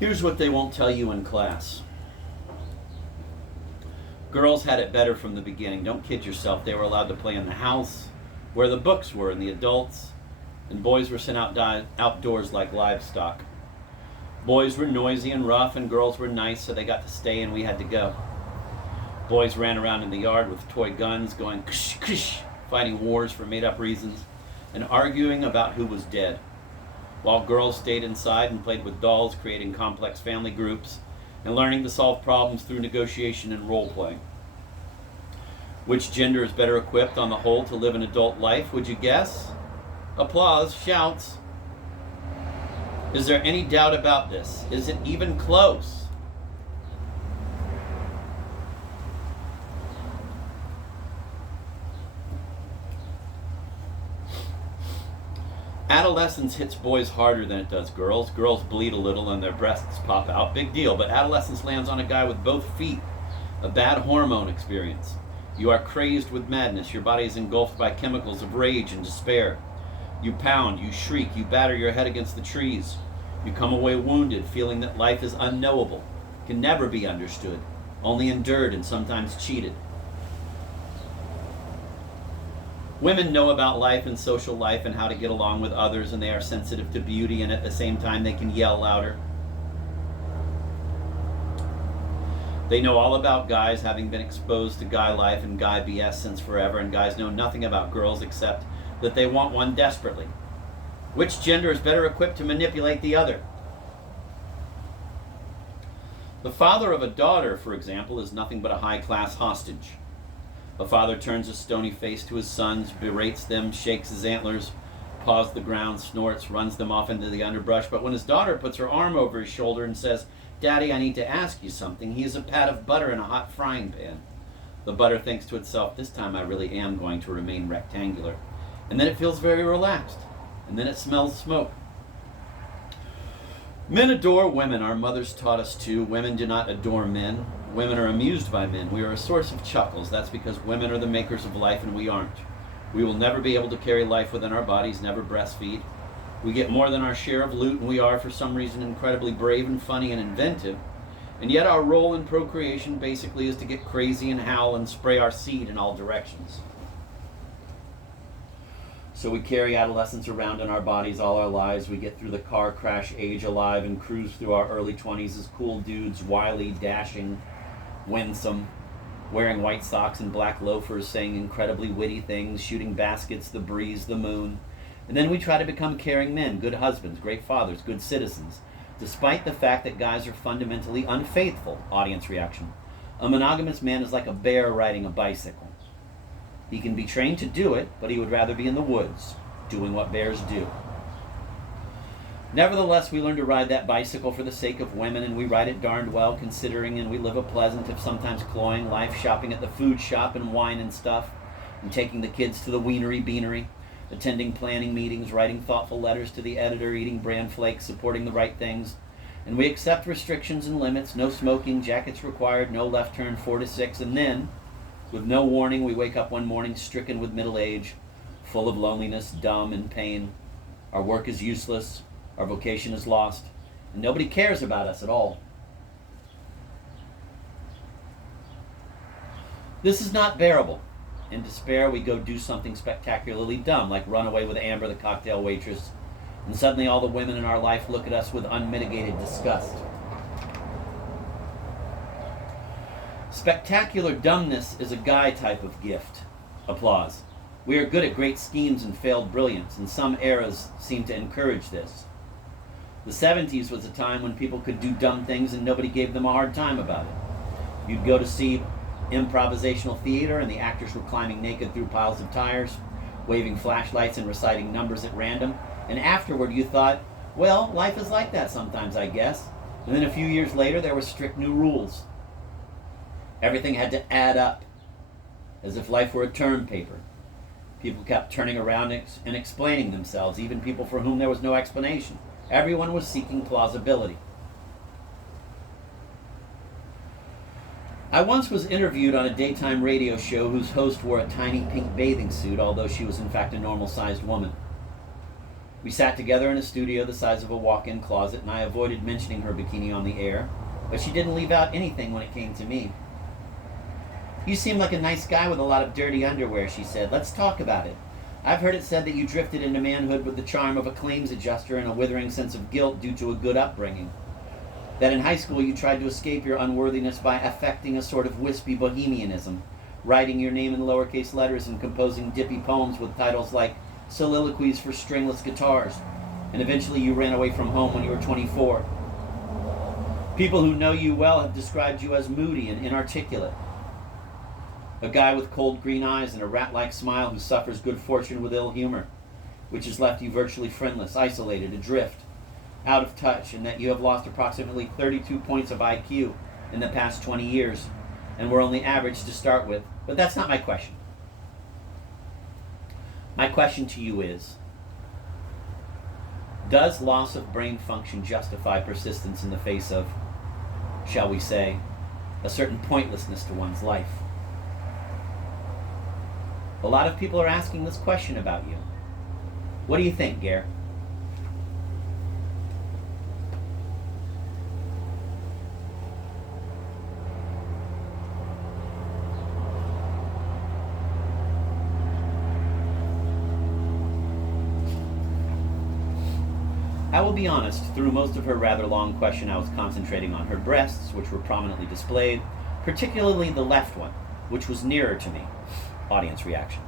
Here's what they won't tell you in class. Girls had it better from the beginning. Don't kid yourself. They were allowed to play in the house, where the books were and the adults, and boys were sent outdoors like livestock. Boys were noisy and rough, and girls were nice, so they got to stay and we had to go. Boys ran around in the yard with toy guns, going ksh ksh, fighting wars for made-up reasons, and arguing about who was dead, while girls stayed inside and played with dolls, creating complex family groups, and learning to solve problems through negotiation and role-playing. Which gender is better equipped on the whole to live an adult life, would you guess? Applause, shouts. Is there any doubt about this? Is it even close? Adolescence hits boys harder than it does girls. Girls bleed a little and their breasts pop out. Big deal. But adolescence lands on a guy with both feet. A bad hormone experience. You are crazed with madness. Your body is engulfed by chemicals of rage and despair. You pound, you shriek, you batter your head against the trees. You come away wounded, feeling that life is unknowable, can never be understood, only endured and sometimes cheated. Women know about life and social life and how to get along with others, and they are sensitive to beauty, and at the same time they can yell louder. They know all about guys, having been exposed to guy life and guy BS since forever, and guys know nothing about girls except that they want one desperately. Which gender is better equipped to manipulate the other? The father of a daughter, for example, is nothing but a high-class hostage. A father turns a stony face to his sons, berates them, shakes his antlers, paws the ground, snorts, runs them off into the underbrush. But when his daughter puts her arm over his shoulder and says, "Daddy, I need to ask you something," he is a pat of butter in a hot frying pan. The butter thinks to itself, "This time I really am going to remain rectangular." And then it feels very relaxed. And then it smells smoke. Men adore women. Our mothers taught us to. Women do not adore men. Women are amused by men. We are a source of chuckles. That's because women are the makers of life and we aren't. We will never be able to carry life within our bodies, never breastfeed. We get more than our share of loot, and we are, for some reason, incredibly brave and funny and inventive. And yet our role in procreation basically is to get crazy and howl and spray our seed in all directions. So we carry adolescence around in our bodies all our lives. We get through the car crash age alive and cruise through our early 20s as cool dudes, wily, dashing, winsome, wearing white socks and black loafers, saying incredibly witty things, shooting baskets, the breeze, the moon. And then we try to become caring men, good husbands, great fathers, good citizens, despite the fact that guys are fundamentally unfaithful. Audience reaction. A monogamous man is like a bear riding a bicycle. He can be trained to do it, but he would rather be in the woods, doing what bears do. Nevertheless, we learn to ride that bicycle for the sake of women, and we ride it darned well, considering, and we live a pleasant, if sometimes cloying life, shopping at the food shop and wine and stuff, and taking the kids to the wienery beanery, attending planning meetings, writing thoughtful letters to the editor, eating bran flakes, supporting the right things. And we accept restrictions and limits, no smoking, jackets required, no left turn 4 to 6, and then, with no warning, we wake up one morning stricken with middle age, full of loneliness, dumb and pain. Our work is useless, our vocation is lost, and nobody cares about us at all. This is not bearable. In despair, we go do something spectacularly dumb, like run away with Amber, the cocktail waitress, and suddenly all the women in our life look at us with unmitigated disgust. Spectacular dumbness is a guy type of gift. Applause. We are good at great schemes and failed brilliance, and some eras seem to encourage this. The 70s was a time when people could do dumb things and nobody gave them a hard time about it. You'd go to see improvisational theater and the actors were climbing naked through piles of tires, waving flashlights and reciting numbers at random, and afterward you thought, well, life is like that sometimes, I guess. And then a few years later there were strict new rules. Everything had to add up, as if life were a term paper. People kept turning around and explaining themselves, even people for whom there was no explanation. Everyone was seeking plausibility. I once was interviewed on a daytime radio show whose host wore a tiny pink bathing suit, although she was in fact a normal-sized woman. We sat together in a studio the size of a walk-in closet, and I avoided mentioning her bikini on the air, but she didn't leave out anything when it came to me. You seem like a nice guy with a lot of dirty underwear, she said. Let's talk about it. I've heard it said that you drifted into manhood with the charm of a claims adjuster and a withering sense of guilt due to a good upbringing. That in high school you tried to escape your unworthiness by affecting a sort of wispy bohemianism, writing your name in lowercase letters and composing dippy poems with titles like Soliloquies for Stringless Guitars, and eventually you ran away from home when you were 24. People who know you well have described you as moody and inarticulate. A guy with cold green eyes and a rat-like smile who suffers good fortune with ill humor, which has left you virtually friendless, isolated, adrift, out of touch, and that you have lost approximately 32 points of IQ in the past 20 years, and were only average to start with. But that's not my question. My question to you is, does loss of brain function justify persistence in the face of, shall we say, a certain pointlessness to one's life? A lot of people are asking this question about you. What do you think, Gare? I will be honest, through most of her rather long question I was concentrating on her breasts, which were prominently displayed, particularly the left one, which was nearer to me. Audience reaction.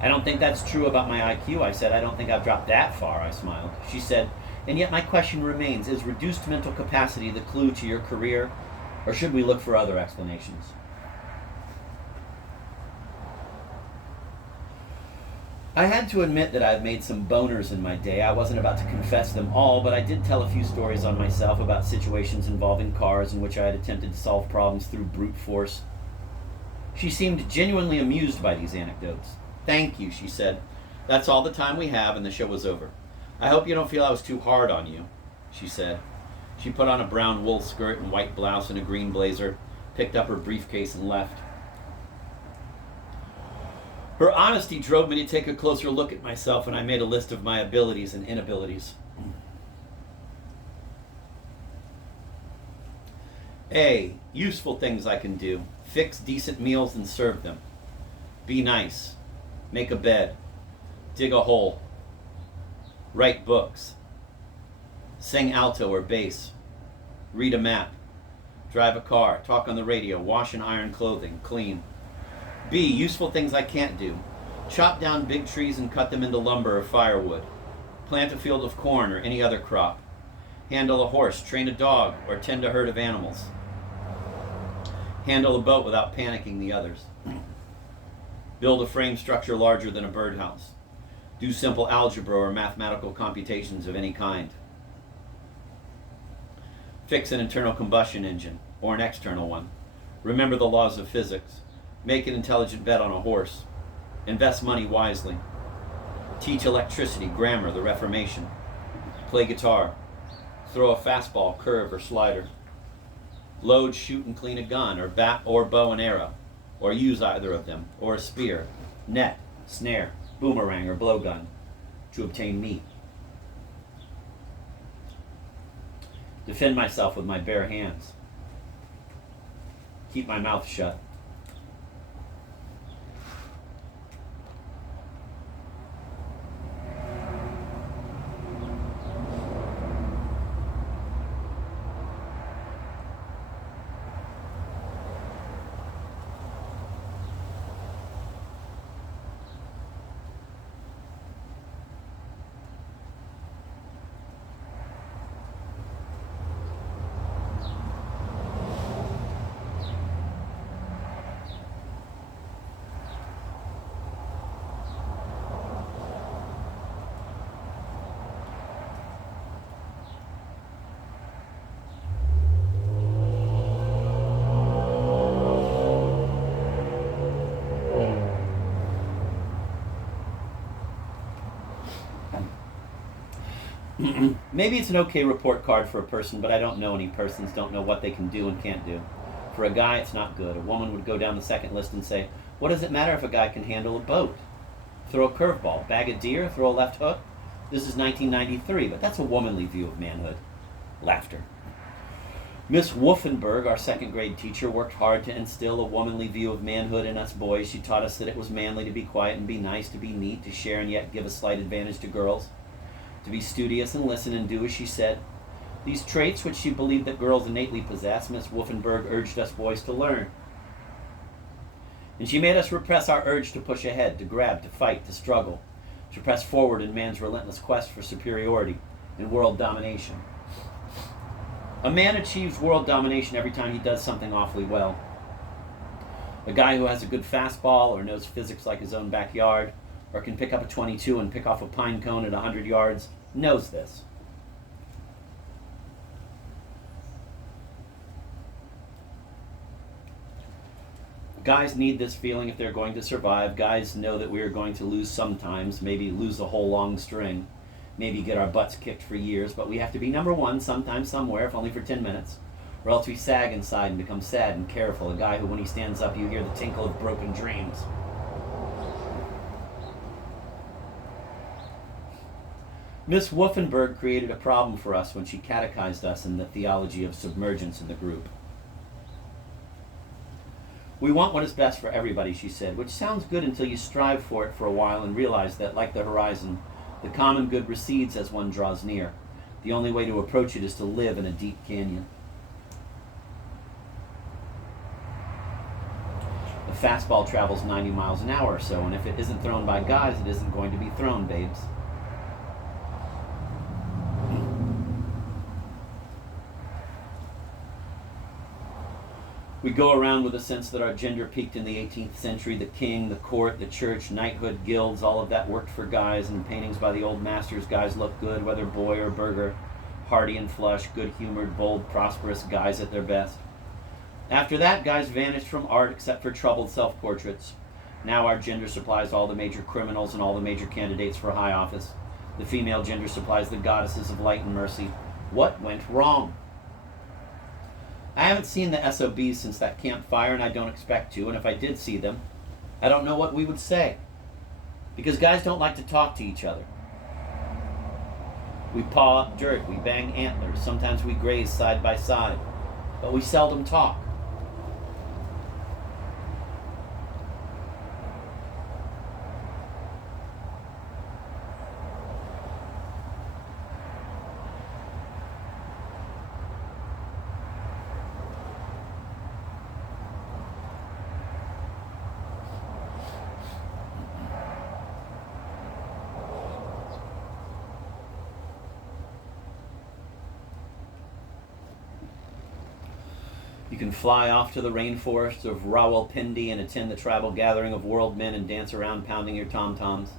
I don't think that's true about my IQ, I said. I don't think I've dropped that far, I smiled. She said, and yet my question remains, is reduced mental capacity the clue to your career, or should we look for other explanations? I had to admit that I've made some boners in my day. I wasn't about to confess them all, but I did tell a few stories on myself about situations involving cars in which I had attempted to solve problems through brute force. She seemed genuinely amused by these anecdotes. Thank you, she said. That's all the time we have, and the show was over. I hope you don't feel I was too hard on you, she said. She put on a brown wool skirt and white blouse and a green blazer, picked up her briefcase and left. Her honesty drove me to take a closer look at myself, and I made a list of my abilities and inabilities. A. Useful things I can do. Fix decent meals and serve them. Be nice. Make a bed. Dig a hole. Write books. Sing alto or bass. Read a map. Drive a car. Talk on the radio. Wash and iron clothing. Clean. B. Useful things I can't do. Chop down big trees and cut them into lumber or firewood. Plant a field of corn or any other crop. Handle a horse, train a dog, or tend a herd of animals. Handle a boat without panicking the others. Build a frame structure larger than a birdhouse. Do simple algebra or mathematical computations of any kind. Fix an internal combustion engine or an external one. Remember the laws of physics. Make an intelligent bet on a horse. Invest money wisely. Teach electricity, grammar, the Reformation. Play guitar. Throw a fastball, curve, or slider. Load, shoot, and clean a gun, or bat or bow and arrow, or use either of them, or a spear, net, snare, boomerang, or blowgun to obtain meat. Defend myself with my bare hands. Keep my mouth shut. Maybe it's an okay report card for a person, but I don't know any persons, don't know what they can do and can't do. For a guy, it's not good. A woman would go down the second list and say, what does it matter if a guy can handle a boat? throw a curveball. Bag a deer, throw a left hook. This is 1993, but that's a womanly view of manhood. Laughter. Miss Wolfenberg, our second grade teacher, worked hard to instill a womanly view of manhood in us boys. She taught us that it was manly to be quiet and be nice, to be neat, to share and yet give a slight advantage to girls, to be studious and listen and do as she said. These traits, which she believed that girls innately possess, Miss Wolfenberg urged us boys to learn. And she made us repress our urge to push ahead, to grab, to fight, to struggle, to press forward in man's relentless quest for superiority and world domination. A man achieves world domination every time he does something awfully well. A guy who has a good fastball or knows physics like his own backyard or can pick up a 22 and pick off a pine cone at 100 yards knows this. Guys need this feeling if they're going to survive. Guys know that we are going to lose sometimes, maybe lose a whole long string. Maybe get our butts kicked for years, but we have to be number one sometime, somewhere, if only for 10 minutes. Or else we sag inside and become sad and careful. A guy who, when he stands up, you hear the tinkle of broken dreams. Miss Wolfenberg created a problem for us when she catechized us in the theology of submergence in the group. We want what is best for everybody, she said, which sounds good until you strive for it for a while and realize that, like the horizon, the common good recedes as one draws near. The only way to approach it is to live in a deep canyon. The fastball travels 90 miles an hour or so, and if it isn't thrown by guys, it isn't going to be thrown, babes. We go around with a sense that our gender peaked in the 18th century. The king, the court, the church, knighthood, guilds, all of that worked for guys. And in paintings by the old masters, guys look good, whether boy or burgher, hearty and flush, good-humored, bold, prosperous guys at their best. After that, guys vanished from art except for troubled self-portraits. Now our gender supplies all the major criminals and all the major candidates for high office. The female gender supplies the goddesses of light and mercy. What went wrong? I haven't seen the SOBs since that campfire, and I don't expect to, and if I did see them, I don't know what we would say. Because guys don't like to talk to each other. We paw up dirt, we bang antlers, sometimes we graze side by side, but we seldom talk. You can fly off to the rainforests of Rawalpindi and attend the tribal gathering of world men and dance around pounding your tom-toms,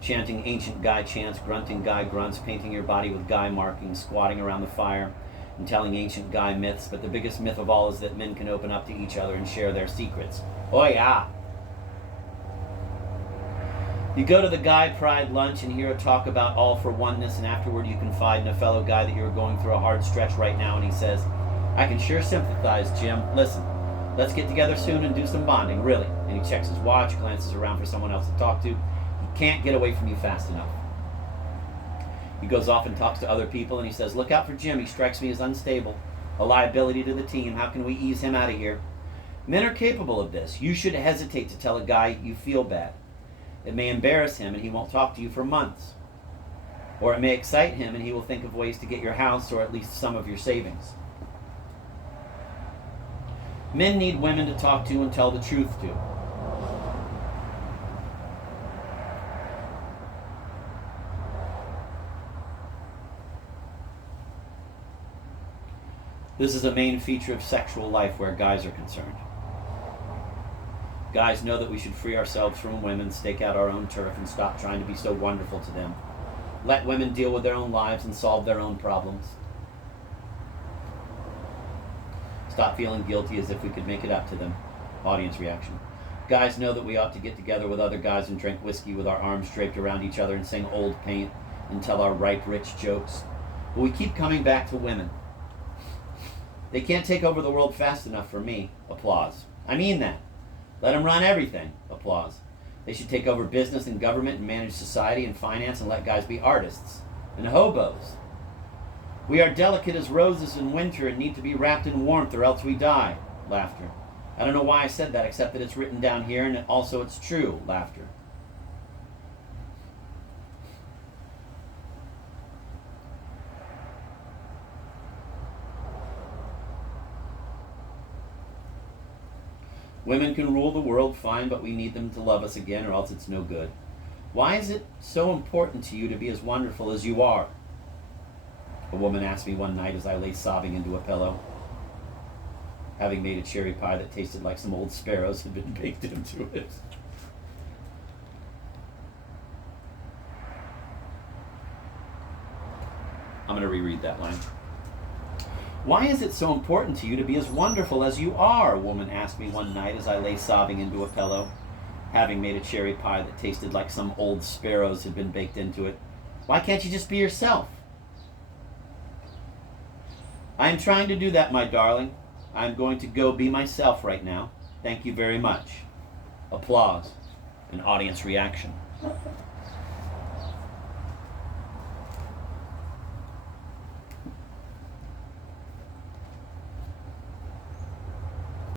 chanting ancient guy chants, grunting guy grunts, painting your body with guy markings, squatting around the fire, and telling ancient guy myths. But the biggest myth of all is that men can open up to each other and share their secrets. Oh yeah! You go to the Guy Pride lunch and hear a talk about all for oneness, and afterward you confide in a fellow guy that you're going through a hard stretch right now, and he says, I can sure sympathize, Jim. Listen, let's get together soon and do some bonding, really. And he checks his watch, glances around for someone else to talk to. He can't get away from you fast enough. He goes off and talks to other people, and he says, look out for Jim. He strikes me as unstable, a liability to the team. How can we ease him out of here? Men are capable of this. You should hesitate to tell a guy you feel bad. It may embarrass him, and he won't talk to you for months. Or it may excite him, and he will think of ways to get your house or at least some of your savings. Men need women to talk to and tell the truth to. This is a main feature of sexual life where guys are concerned. Guys know that we should free ourselves from women, stake out our own turf, and stop trying to be so wonderful to them. Let women deal with their own lives and solve their own problems. Stop feeling guilty as if we could make it up to them. Audience reaction. Guys know that we ought to get together with other guys and drink whiskey with our arms draped around each other and sing Old Paint and tell our ripe, rich jokes. But we keep coming back to women. They can't take over the world fast enough for me. Applause. I mean that. Let them run everything. Applause. They should take over business and government and manage society and finance and let guys be artists and hobos. We are delicate as roses in winter and need to be wrapped in warmth or else we die. Laughter. I don't know why I said that except that it's written down here and also it's true. Laughter. Women can rule the world fine, but we need them to love us again or else it's no good. Why is it so important to you to be as wonderful as you are? A woman asked me one night as I lay sobbing into a pillow, having made a cherry pie that tasted like some old sparrows had been baked into it. I'm going to reread that line. Why is it so important to you to be as wonderful as you are? A woman asked me one night as I lay sobbing into a pillow, having made a cherry pie that tasted like some old sparrows had been baked into it. Why can't you just be yourself? I am trying to do that, my darling. I am going to go be myself right now. Thank you very much. Applause and audience reaction.